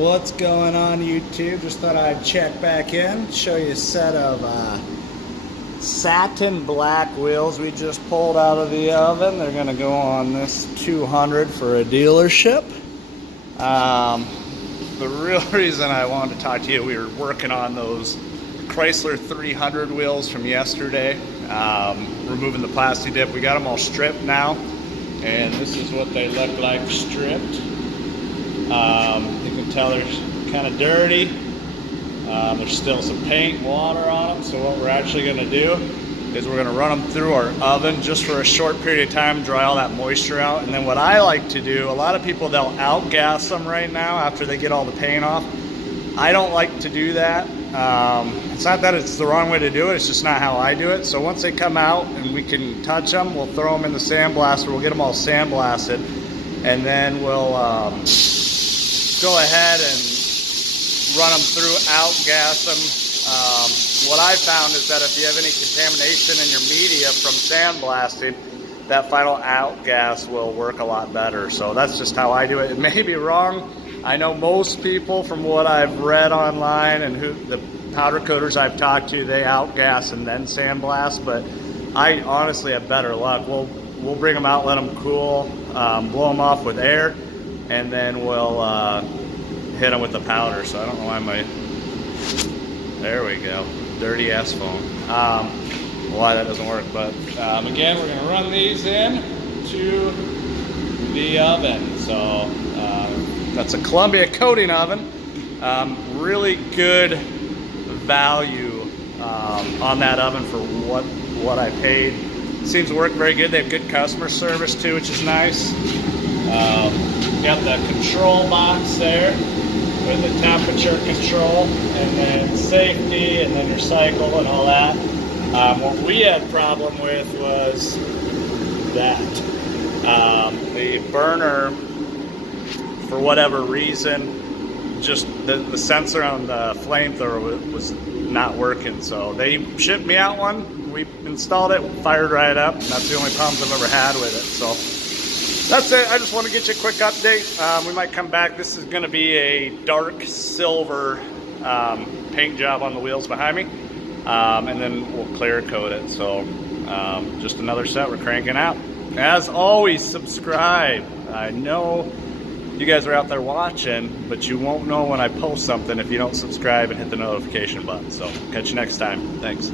What's going on, YouTube? Just thought I'd check back in, show you a set of satin black wheels we just pulled out of the oven. They're going to go on this 200 for a dealership. The real reason I wanted to talk to you, we were working on those Chrysler 300 wheels from yesterday, removing the plastic dip. We got them all stripped now, and this is what they look like stripped. You can tell they're kind of dirty. There's still some paint and water on them, so what we're actually going to do is we're going to run them through our oven just for a short period of time, dry all that moisture out. And then what I like to do, a lot of people, they'll outgas them right now after they get all the paint off. I don't like to do that. It's not that it's the wrong way to do it, it's just not how I do it. So once they come out and we can touch them, we'll throw them in the sandblaster, we'll get them all sandblasted, and then we'll go ahead and run them through, outgas them. What I found is that if you have any contamination in your media from sandblasting, that final outgas will work a lot better. So that's just how I do it. It may be wrong. I know most people, from what I've read online and who the powder coaters I've talked to, they outgas and then sandblast, but I honestly have better luck. We'll bring them out, let them cool, blow them off with air, and then we'll hit them with the powder. So I don't know why there we go, dirty ass phone. Why that doesn't work, but again, we're gonna run these in to the oven. So that's a Columbia coating oven. Really good value on that oven for what I paid. Seems to work very good. They have good customer service too, which is nice. Got the control box there with the temperature control, and then safety, and then your cycle and all that. What we had a problem with was that the burner, for whatever reason, just the sensor on the flamethrower was not working. So they shipped me out one, we installed it, fired right up, and that's the only problems I've ever had with it. So that's it. I just want to get you a quick update. We might come back. This is going to be a dark silver paint job on the wheels behind me, and then we'll clear coat it. So just another set we're cranking out. As always, subscribe. I know you guys are out there watching, but you won't know when I post something if you don't subscribe and hit the notification button. So catch you next time. Thanks.